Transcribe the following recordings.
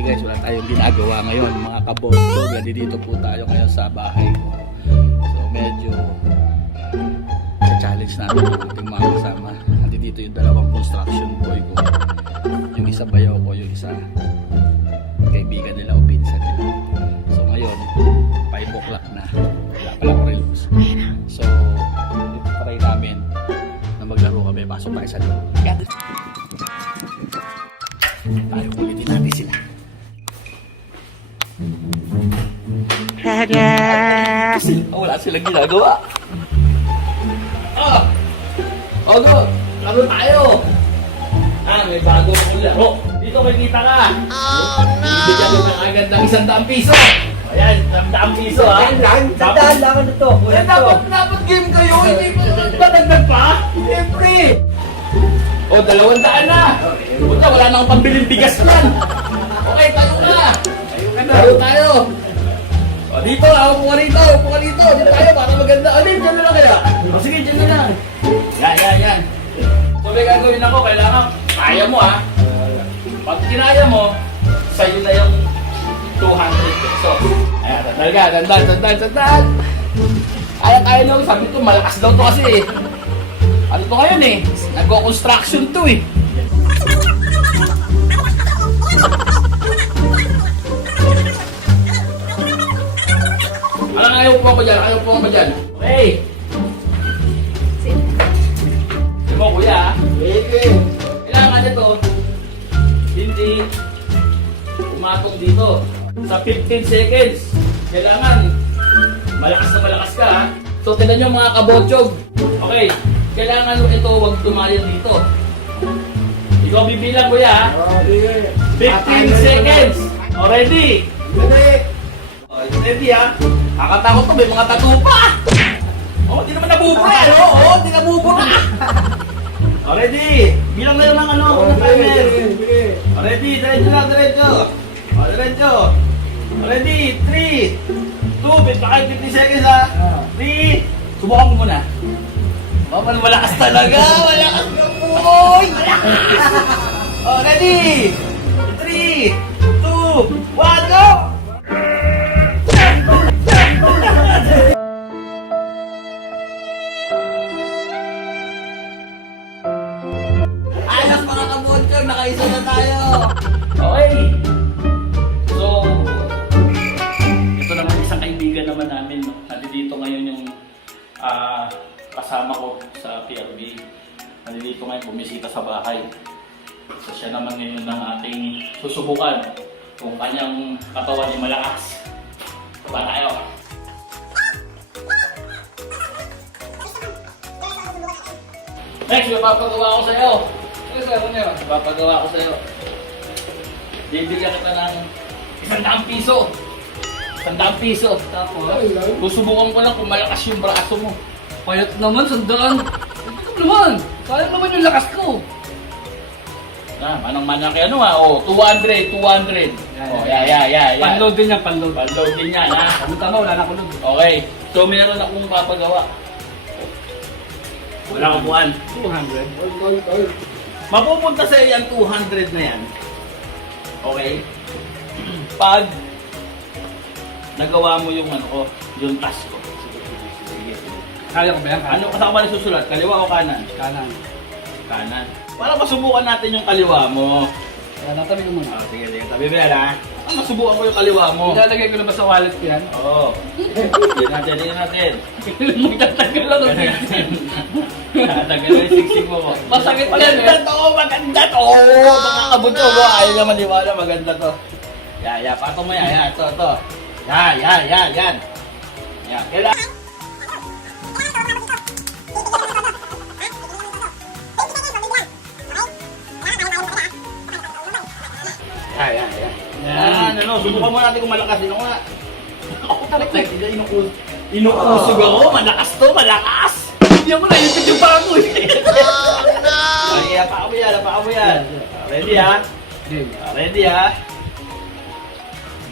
Okay guys, wala tayong ginagawa ngayon mga kabotso. Dito po tayo ngayon sa bahay ko. So medyo challenge natin yung ating mga kasama. Dito yung dalawang construction boy ko. Yung isa bayaw ko, yung isa kaibigan nila o pinsan nila. So ngayon, 5 o'clock na. Wala pala ko relos. So, ito try namin na maglaro kami. Pasok tayo sa loob. Tayo ulitin natin sila. Wala silang ginagawa. Laro tayo! May bago akong laro. Dito makikita ka. Oh no! Bigyan mo ng agad ng 100 piso. Ayan, 100 piso ha. Tandaan lang ano to. Dapat game kayo. Hindi ba dagdag pa? Siyempre. 200 na. Puta, wala na akong pambiling bigas yan. Okay, tayo na. Tayo tayo. Dito, upo ka rito. Dito tayo para maganda. Dyan na lang kaya. Sige, dyan na lang. Yan. So may gagawin ako, kailangan kaya mo ha. Pag kinaya mo, sa'yo na yung 200 pesos. Ayan, tandal ka, tandal. Kaya nyo, sabi ko malakas daw to kasi eh. Ano to ngayon eh, nagko-construction to eh. Ayaw po ako dyan, Okay. Mo kuya, kailangan nyo to hindi umatong dito sa 15 seconds. Kailangan malakas ka ha. So tignan nyo mga kabotsyog. Okay, kailangan nyo ito huwag tumayan dito. Ikaw bibilang kuya ha. 15 seconds. Ready? Ready ha. Kakatakot to, may mga tattoo pa. Di naman nabubura. Di nabubura. Ready? Bilang na yun ng ng timer. Ready? Diretso lang, diretso. Ready? 3, 2, bit pa kayo 50 seconds ha. 3, subukan mo muna. Malakas talaga. Malakas ka boy. Malakas. Ready? 3, 2, 1, go! Nakaisa na tayo. Okay. So, ito naman isang kaibigan naman namin. Nandito ngayon yung kasama ko sa PRB. Nandito ngayon bumisita sa bahay. So, siya naman ngayon ng ating susubukan kung kanyang katawan ay malakas. Ba tayo? Next, mapapagawa ko sa'yo. Papagawa ko sa'yo. Bibigyan kita ng 100 piso. 100 piso. Tapos, susubukan ko lang kung malakas yung braso mo. Payat naman, 100. Ito naman. Sayang naman yung lakas ko. Manang-manang kaya 200. Yeah. Panload din yan, panload. Panload din yan, ha? Tama, wala na kulog. Okay. So, meron akong papagawa. Wala kang buwan. 200. Mapupunta sa yan 200 na yan. Okay? Pag nagawa mo yung yung task ko. Sige. Kaya ko ba yan? Ano kasama na susulat? Kaliwa o kanan? Kanan. Para masubukan natin yung kaliwa mo. Natabi ko muna. Sige. Tabi ba yan ha? Masubukan ko yung kaliwa mo. Ilalagay ko na ba sa wallet ko yan? Oo. Tignan natin. Magtatagal lang. Tagal yung siksik mo. Masakit yan eh. Maganda to! Mga kabutso ko, ayaw naman maniwala, maganda to. Ya, patong mo yan, ito. Yan. Kailangan. Subukan mo natin kung malakas. Ako talaga, inuusog ako, malakas. Hindi ako naipit yung paa ko eh. Oh no! Okay, apa mo yan. Ready ha? Ready ha?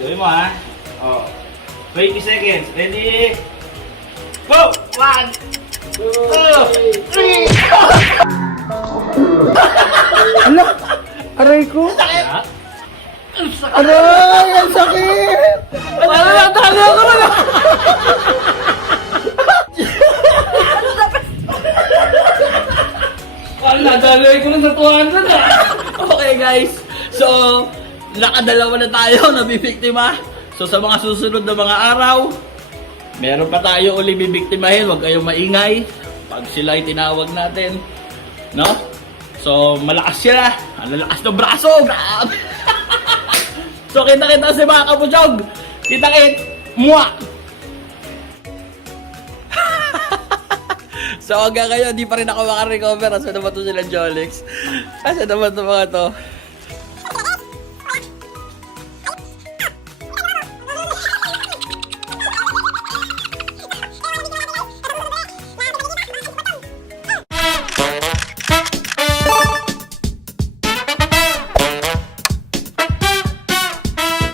Gawin mo ha? 20 seconds. Ready? Go! 1, 2, 3! Ala! Aray ko! Sakit! Aray! Ang sakit! Parang natalo ako na. Parang nadaloy ko lang sa 200 ah. Okay guys, so nakadalawa na tayo nabibiktima. So sa mga susunod na mga araw, meron pa tayo uli bibiktimahin. Huwag kayong maingay pag sila ay tinawag natin, no? So malakas sila, ang lalakas ng braso, grabe. So kita-kita si mga kapuchog, kita-kit, muwa. So hanggang ngayon, di pa rin ako makarecover. Asa naman to sila Jolix? Asa naman to mga to?